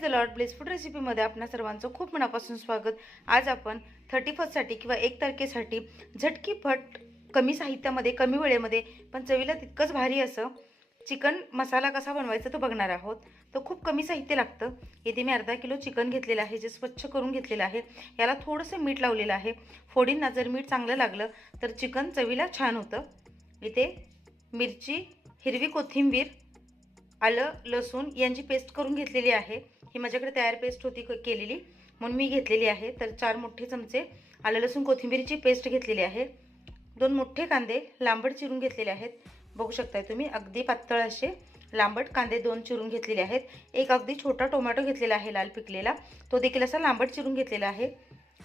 Praise the lord. Bless food रेसिपीमध्ये आपणा सर्वांचं खूप मनापासून स्वागत. आज आपण 31st किंवा 1 तारखेसाठी झटकीफट कमी साहित्यामध्ये कमी वेळेमध्ये पण चवीला तितकंच भारी असं चिकन मसाला कसा बनवायचा तो बघणार आहोत. तो खूप कमी साहित्य लागतं. इथे मी अर्धा किलो चिकन घेतलेलं आहे, जे स्वच्छ करून घेतलेलं आहे. याला थोडंसं मीठ लावलेलं आहे. फोडींना जर मीठ चांगलं लागलं तर चिकन चवीला छान होतं. इथे मिरची, हिरवी कोथिंबीर, आलं लसूण यांची पेस्ट करून घेतलेली आहे. ही माझ्याकडे तयार पेस्ट होती केलेली म्हणून मी घेतलेली आहे. तर 4 मोठे चमचे आलं लसूण कोथिंबीरची पेस्ट घेतलेली आहे. 2 मोठे कांदे लांबट चिरून घेतलेले आहेत. बघू शकताय तुम्ही, अगदी पातळ असे लांबट कांदे 2 चिरून घेतलेले आहेत. एक अगदी छोटा टोमॅटो घेतलेला आहे लाल पिकलेला, तो देखील असा लांबट चिरून घेतलेला आहे.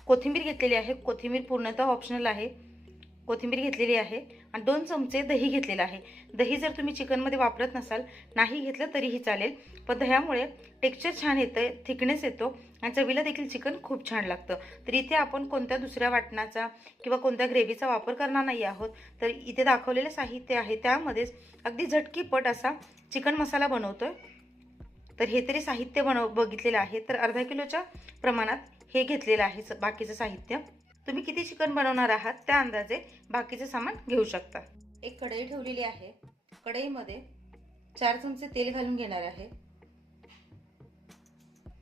कोथिंबीर घेतलेली आहे. कोथिंबीर पूर्णतः ऑप्शनल आहे. कोथिंबीर घेतलेली आहे आणि 2 चमचे दही घेतलेलं आहे. दही जर तुम्ही चिकनमध्ये वापरत नसाल, नाही घेतलं तरीही चालेल, पण दह्यामुळे टेक्स्चर छान येतं, थिकनेस येतो आणि चवीला देखील चिकन खूप छान लागतं. तर इथे आपण कोणत्या दुसऱ्या वाटणाचा किंवा कोणत्या ग्रेव्हीचा वापर करणार नाही आहोत. तर इथे दाखवलेले साहित्य आहे त्यामध्येच अगदी झटकीपट असा चिकन मसाला बनवतोय. तर हे तरी साहित्य बघितलेलं आहे. तर अर्धा किलोच्या प्रमाणात हे घेतलेलं आहे बाकीचं साहित्य. तुम्ही किती चिकन बनवणार आहात त्या अंदाजे बाकीचे सामान घेऊ शकता. एक कढई ठेवलेली आहे. कढईमध्ये 4 चमचे तेल घालून घेणार आहे.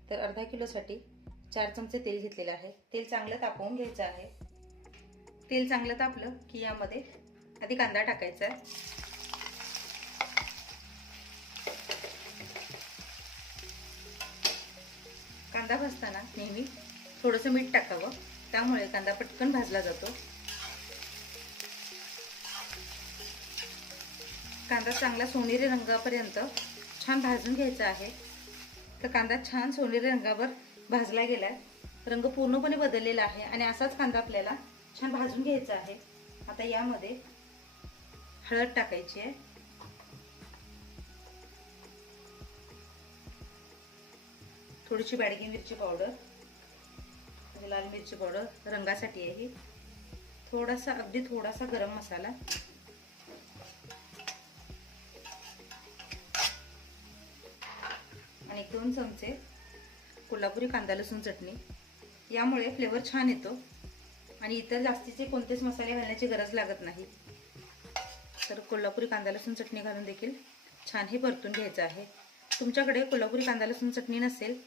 तर अर्धा किलोसाठी 4 चमचे तेल घेतलेलं आहे. तेल चांगलं तापवून घ्यायचं आहे. तेल चांगलं तापलं की यामध्ये आधी कांदा टाकायचा आहे. कांदा भाजताना नेहमी थोडंसं मीठ टाकावं, त्यामुळे कांदा पटकन भाजला जातो. कांदा चांगला सोनेरी रंगापर्यंत छान भाजून घ्यायचा आहे. तर कांदा छान सोनेरी रंगावर भाजला गेलाय, रंग पूर्णपणे बदललेला आहे आणि असाच कांदा आपल्याला छान भाजून घ्यायचा आहे. आता यामध्ये हळद टाकायची आहे. थोडीशी बॅडगी मिरची पावडर, लाल मिरची पावडर रंगासाठी आहे ही. थोडासा अगदी थोडासा गरम मसाला आणि 2 चमचे कोल्हापुरी कांदा लसूण चटणी. यामुळे फ्लेवर छान येतो आणि इतर जास्तीचे कोणतेच मसाले घालण्याची गरज लागत नाही. तर कोल्हापुरी कांदा लसूण चटणी घालून देखील छान हे परतून घ्यायचं आहे. तुमच्याकडे कोल्हापुरी कांदा लसूण चटणी नसेल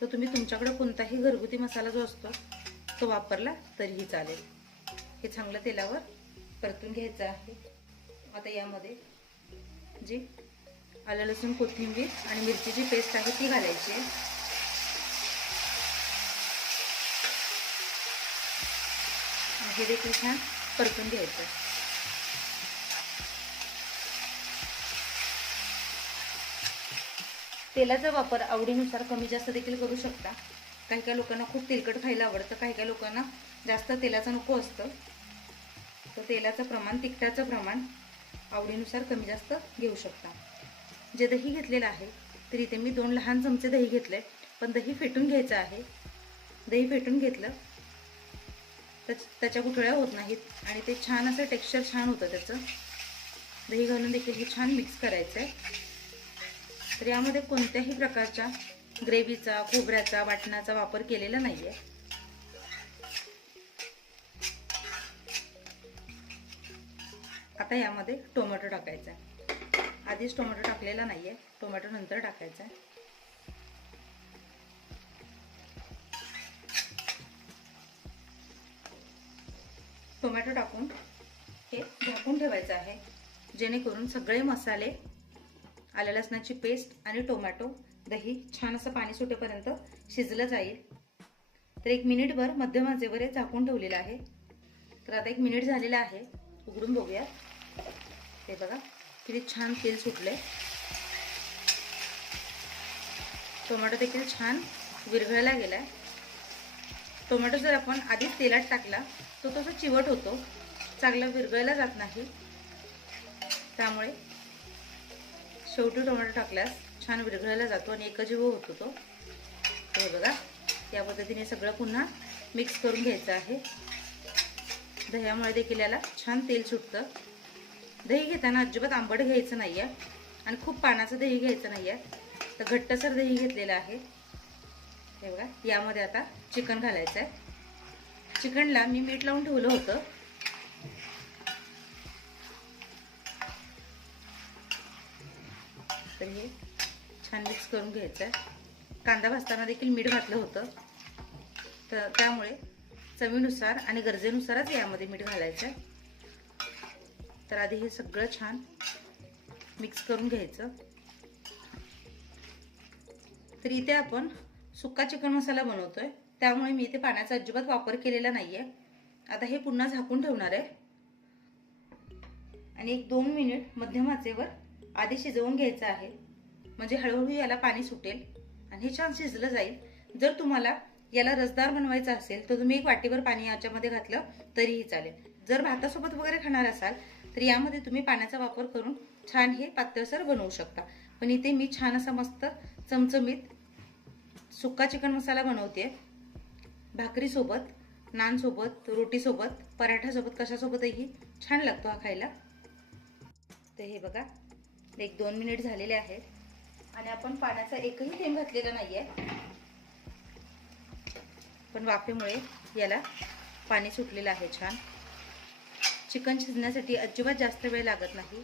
तर तुम्ही तुमच्याकडे कोणताही घरगुती मसाला जो असतो तो वापरला तरीही चालेल. हे चांगलं तेलावर परतून घ्यायचं आहे. आता यामध्ये जी आलं लसूण कोथिंबीर आणि मिरचीची पेस्ट आहे ती घालायची आहे. हे देखील छान परतून घ्यायचं. तेलाचा वापर आवडीनुसार कमी जास्त देखील करू शकता. काही काही लोकांना खूप तेलकट खायला आवडतं, काही काही लोकांना जास्त तेलाचं नको असतं. तर तेलाचं प्रमाण, तिखटाचं प्रमाण आवडीनुसार कमी जास्त घेऊ शकता. जे दही घेतलेलं आहे तर इथे मी 2 लहान चमचे दही घेतले, पण दही फेटून घ्यायचं आहे. दही फेटून घेतलं तर त्याच्या गुठळ्या होत नाहीत आणि ते छान असं टेक्स्चर छान होतं त्याचं. दही घालून देखील हे छान मिक्स करायचं आहे. तर यामध्ये कोणत्याही प्रकारच्या ग्रेव्हीचा, खोबऱ्याचा, वाटणाचा वापर केलेला नाहीये. आता यामध्ये टोमॅटो टाकायचा आहे. आधीच टोमॅटो टाकलेला नाहीये, टोमॅटो नंतर टाकायचा आहे. टोमॅटो टाकून हे झाकून ठेवायचं आहे, जेणेकरून सगळे मसाले, आलं लसणाची पेस्ट आणि टोमॅटो, दही छान असं पाणी सुटेपर्यंत शिजलं जाईल. तर 1 मिनिटभर मध्यम आचेवर झाकून ठेवलेलं आहे. तर आता 1 मिनिट झालेलं आहे. उघडून बघूया. हे बघा किती छान तेल सुटले. टोमॅटो देखील छान विरघळला गेलाय. टोमॅटो जर आपण आधीच तेलात टाकला तो तसा चिवट होतो, चांगला विरघळला जात नाही. त्यामुळे शेवटी टोमॅटो टाकल्यास छान विरघळला जातो आणि एकजीव होतो तो. हे बघा, या पद्धतीने सगळं पुन्हा मिक्स करून घ्यायचं आहे. दह्यामुळे देखील याला छान तेल सुटतं. दही घेताना अजिबात आंबट घ्यायचं नाही आहे आणि खूप पाण्याचं दही घ्यायचं नाही आहे. तर घट्टसर दही घेतलेलं आहे. हे बघा, यामध्ये आता चिकन घालायचं आहे. चिकनला मी मीठ लावून ठेवलं होतं. तर हे छान मिक्स करून घ्यायचं आहे. कांदा भाजताना देखील मीठ घातलं होतं, तर त्यामुळे चवीनुसार आणि गरजेनुसारच यामध्ये मीठ घालायचं आहे. तर आधी हे सगळं छान मिक्स करून घ्यायचं. तर इथे आपण सुक्का चिकन मसाला बनवतोय, त्यामुळे मी इथे पाण्याचा अजिबात वापर केलेला नाहीये. आता हे पुन्हा झाकून ठेवणार आहे आणि 1-2 मिनिट मध्यम आचेवर आधी शिजवून घ्यायचं आहे, म्हणजे हळूहळू याला पाणी सुटेल आणि हे छान शिजलं जाईल. जर तुम्हाला याला रसदार बनवायचं असेल तर तुम्ही 1 वाटीभर पाणी याच्यामध्ये घातलं तरीही चालेल. जर भातासोबत वगैरे खाणार असाल तर यामध्ये तुम्ही पाण्याचा वापर करून छान हे पातळसर बनवू शकता. पण इथे मी छान असा मस्त चमचमीत सुक्का चिकन मसाला बनवते. भाकरीसोबत, नानसोबत, रोटीसोबत, पराठासोबत, कशासोबतही छान लागतो हा खायला. तर हे बघा, 1-2 मिनिट झालेले आहेत आणि आपण पाण्याचा एकही थेंब घातलेला नाहीये, पण वाफेमुळे याला पाणी सुटलेलं आहे छान. चिकन शिजण्यासाठी अजिबात जास्त वेळ लागत नाही.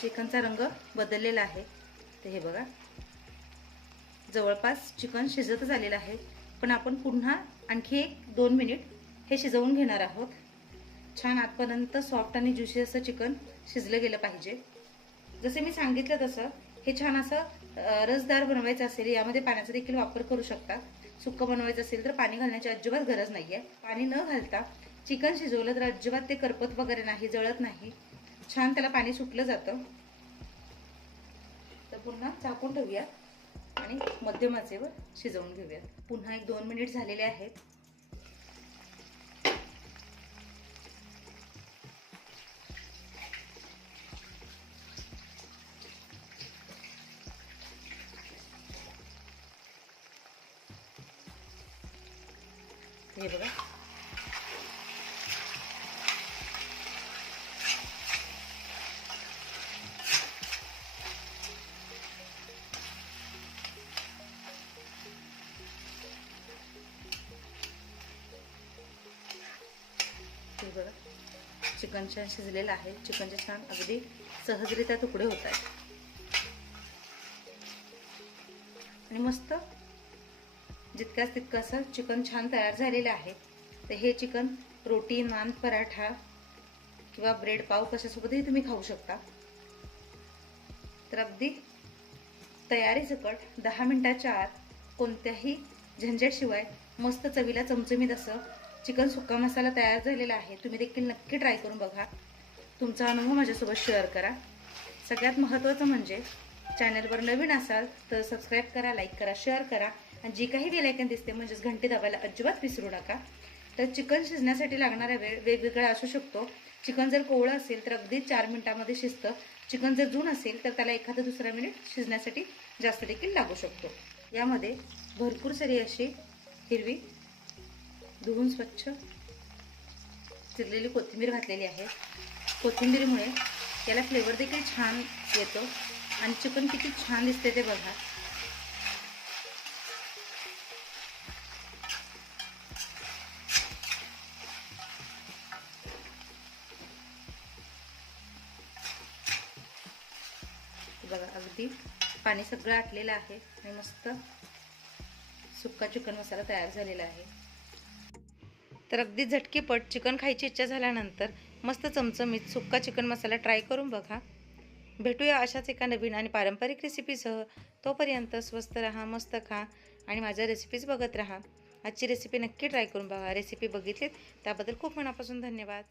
चिकनचा रंग बदललेला आहे. तर हे बघा, जवळपास चिकन शिजतच आलेलं आहे, पण आपण पुन्हा आणखी 1-2 मिनिट हे शिजवून घेणार आहोत. छान आतपर्यंत सॉफ्ट आणि ज्युशी असं चिकन शिजलं गेलं पाहिजे. जसे मी सांगितलं तसं हे छान असं रसदार बनवायचं असेल यामध्ये पाण्याचा देखील वापर करू शकता. सुक्कं बनवायचं असेल तर पाणी घालण्याची अजिबात गरज नाहीये. पाणी न घालता चिकन शिजवलं तर अजिबात ते करपत वगैरे नाही, जळत नाही, छान त्याला पाणी सुटलं जातं. तर पुन्हा झाकून ठेवूया आणि मध्यम आचेवर शिजवून घेऊयात. पुन्हा 1-2 मिनिट झालेले आहेत. हे बघा, हे बघा, चिकन छान शिजलेलं आहे. चिकनचे छान अगदी सहजरित्या तुकडे होत आहेत आणि मस्त जितक्याच तितकं असं चिकन छान तयार झालेलं आहे. तर हे चिकन रोटी, नान, पराठा किंवा ब्रेड, पाव कशासोबतही तुम्ही खाऊ शकता. तर अगदी तयारीसकट 10 मिनिटाच्या आत कोणत्याही झंझटशिवाय मस्त चवीला चमचमीत असं चिकन सुक्का मसाला तयार झालेला आहे. तुम्ही देखील नक्की ट्राय करून बघा. तुमचा अनुभव माझ्यासोबत शेअर करा. सगळ्यात महत्त्वाचं म्हणजे चॅनलवर नवीन असाल तर सबस्क्राईब करा, लाईक करा, शेअर करा आणि जी काही बेल आयकॉन दिसते म्हणजेच घंटी दाबायला अजिबात विसरू नका. तर चिकन शिजण्यासाठी लागणारा वेळ वेगवेगळा असू शकतो. चिकन जर कोवळं असेल तर अगदी 4 मिनिटांमध्ये शिजतं. चिकन जर जून असेल तर त्याला 1-2 मिनिट शिजण्यासाठी जास्त देखील लागू शकतो. यामध्ये भरपूर सारी अशी हिरवी धुवून स्वच्छ चिरलेली कोथिंबीर घातलेली आहे. कोथिंबीरीमुळे याला फ्लेवर देखील छान येतो आणि चिकन किती छान दिसते ते बघा. बघा, अगदी पाणी सगळं आटलेलं आहे आणि मस्त सुक्का चिकन मसाला तयार झालेला आहे. तर अगदी झटकीपट चिकन खायची इच्छा झाल्यानंतर मस्त चमचमीत सुक्का चिकन मसाला ट्राय करून बघा. भेटूया अशाच एका नवीन आणि पारंपरिक रेसिपीसह. तोपर्यंत स्वस्त राहा, मस्त खा आणि माझ्या रेसिपीज बघत राहा. आजची रेसिपी नक्की ट्राय करून बघा. रेसिपी बघितलीत त्याबद्दल खूप मनापासून धन्यवाद.